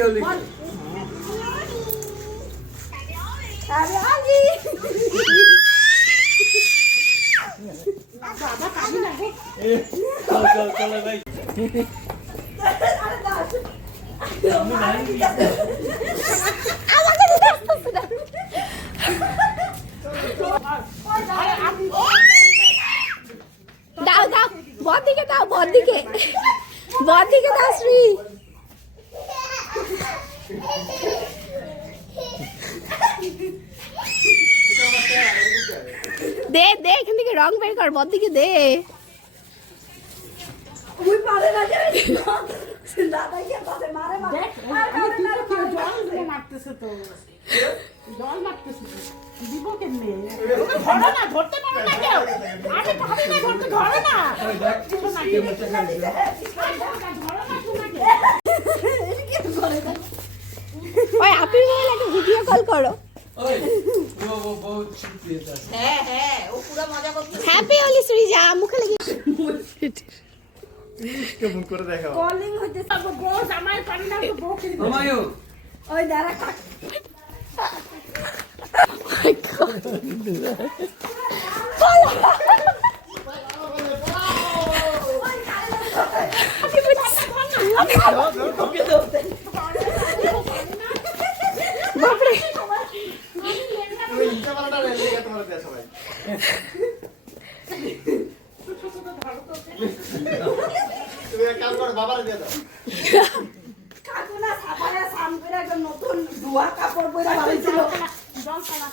होली चलो भाई दाओ दाओ बहुत दिखे दाओ बहुत दिखे दाओ श्री दे दे এখান থেকে রং বের কর বদ দিকে দে ওই পারে না যায় দাদা কি পারে মারে মারে আমি কি জল মারতেছে তো জল মারতেছে দিব কেমনে ধরো না ধরতে পারো না কেউ আরে পাবে না ধরতে ধরো না ধরো না তোমাকে এই কি করে ওই আপনি বলে একটা ভিডিও কল করো ओए वो बहुत छुट्टी है है वो पूरा मजा करते হ্যাপি হোলি শ্রীজা মুখে লাগি কেমন করে দেখাও কলিং হইতে সব বউ জামাই পারি না তো বউ কি हमायो ওই দাঁড়া কাট মাই গড বাপরে তুমি ইচ্ছা করাটা রেল দিকে তোমার দেয়া সবাই তুমি এক কাজ করো বাবারে দিয়ে দাও কাকুনা সাবারে সামনে একটা নতুন ধোয়া কাপড় পরে বাড়িছিল জল খালা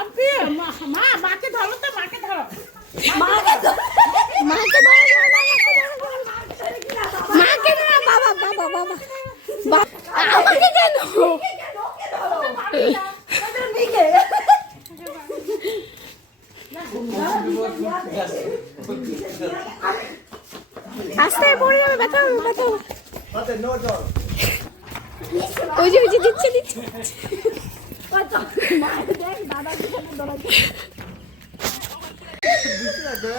আপনি মা মাকে ধরো তো মাকে ধরো মাকে ধরো মাকে ধরো বাবা বাবা বাবা আমাকে কেন আস্তে পড়ে যাবে ব্যথা হবে ব্যথা হবে হাতে নো জল ওই যে দিচ্ছে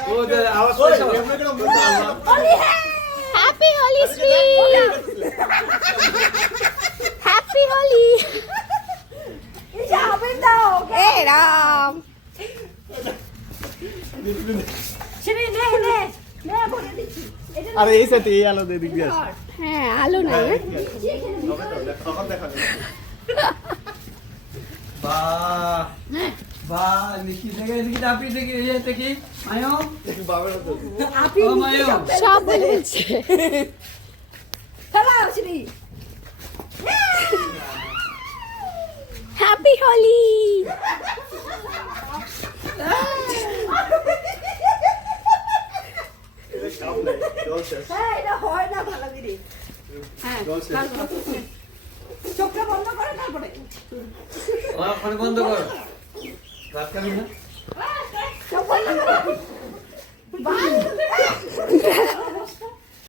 ও দে আওয়াজ করছো এমনি কেন বলছো হ্যাপি হোলি শ্রী হ্যাপি হোলি যাবে দাও এ রাম শ্রী নে নে নে বলে দিচ্ছি আরে এই সাথে এই আলো দিয়ে দিবি আছে হ্যাঁ আলো না তখন দেখা যাবে वाह वाह निकी देखे निकी आपी देखे ये देखी आयो বাবার তো আপনি ও মায়ো সব বলছে হ্যালো শ্রী হ্যাপি হোলি এটা কাম নাই জল শেষ হ্যাঁ এটা হয় না ভালো করে হ্যাঁ জল শেষ চোখটা বন্ধ করে তারপরে और फोन बंद कर रात का भी ना চোখ বন্ধ করো